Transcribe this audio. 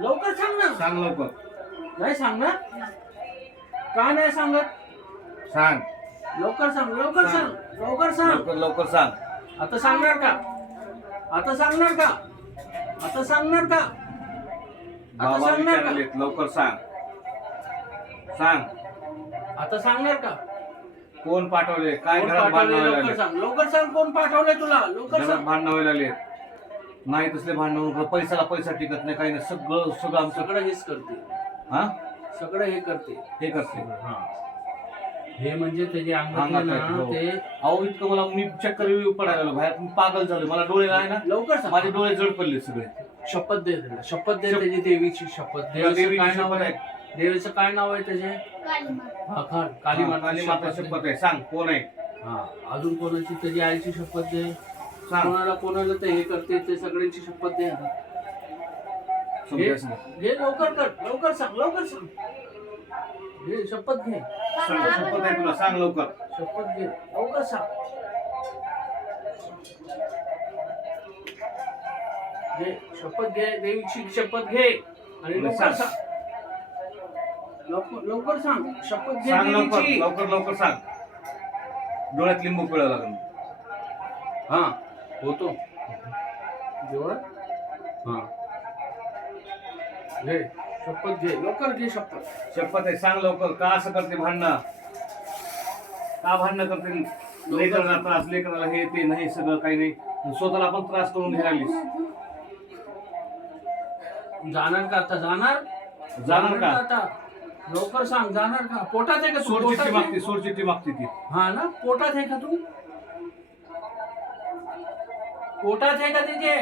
लवकर सांग ना. सांग लवकर. नाही सांगणार. का नाही सांगत? सांग लवकर सांग. लवकर सांग. लवकर सांग. लवकर लवकर सांग. आता सांगणार का? आता सांगणार का? आता सांगणार का? आता बाबा सांगणार का? विचारलेत, लवकर सांग. सांग आता सांगणार का? कोण पाठवले, काय कोण घरात भांडण पाठवले? व्हायला लवकर लागले, सांग. लवकर सांग. कोण पाठवले तुला? लवकर घरात सांग. भांडण व्हायला लागले. नाही तसले भांडण, पैशाला पैसा टिकत नाही, काही नाही. सगळं सगळं आमचं. सगळं हेच करते. हा सगळं हे करते. हे करते. हा. हे म्हणजे त्याचे अंगात अंगात ना आहे, हो. ते. अहो इतकं मला मी चक्कर पडायला लागलो बाहेर, मी पागल झालो. मला डोळे आहे ना, लवकर सांग. माझे डोळे जड पडले सगळे. शपथ दे त्याला. शपथ दे त्याची देवीची शपथ. देवीचं देवीची काय नाव शपथ आहे? देवीचं काय नाव आहे त्याचे? हा काली काली माता माता शपथ आहे. सांग कोण आहे. हा. अजून कोणाची त्याची आईची शपथ दे. सांग. कोणाला कोणाला ते हे करते ते सगळ्यांची शपथ दे. समजायचं. घे लवकर कर. लवकर सांग. लवकर सांग. घे शपथ घे. सांग, शपथ आहे तुला, सांग लवकर. शपथ घे. लवकर सांग. घे शपथ घे. देवीची शपथ घे आणि लवकर सांग. लवकर सांग. शपथ घे सांग लवकर देवीची. लवकर लवकर सांग. डोळ्यात लिंबू पिळा लागून. हा होतो जेवण. हा घे शपथ घे. लवकर घे शपथ. शपथ आहे, सांग लवकर. का असं करते भांडणं? का भांडणं करते? लेकराला त्रास, लेकराला हे ते नाही, सगळं काही नाही. स्वतःला आपण त्रास करून घ्यायलीस. जाणार का आता? जाणार जाणार का? आता? लवकर सांग. जाणार का? पोटात आहे का तू? सोडचिठ्ठी पोटात मागते, आहे? सोडचिठ्ठी मागते ती. हा ना. पोटात आहे का तू? पोटात आहे का तिथे?